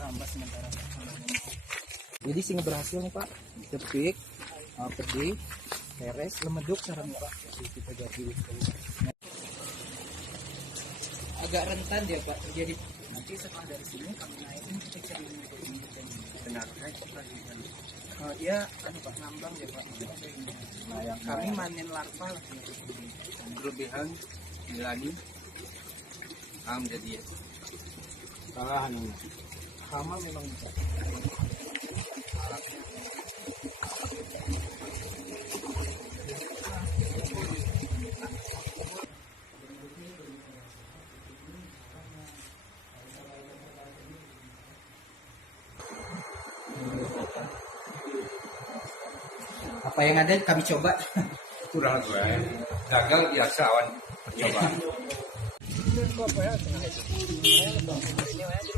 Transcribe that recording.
tambah sementara. Jadi sehingga berhasil nih Pak, kepik, pedih, beres, lemeduk sarang Pak. Jadi kita jadi agak rentan dia Pak. Jadi nanti setelah dari sini kami naikin kita cari ini. Benar, dia Pak ngambang ya Pak. Nah, yang kami manen larva lah. Berlebihan dilani jadi Salahan ini. Hama memang bisa. Apa yang ada kami coba. kurang gue gagal biasa awan percobaan. Ini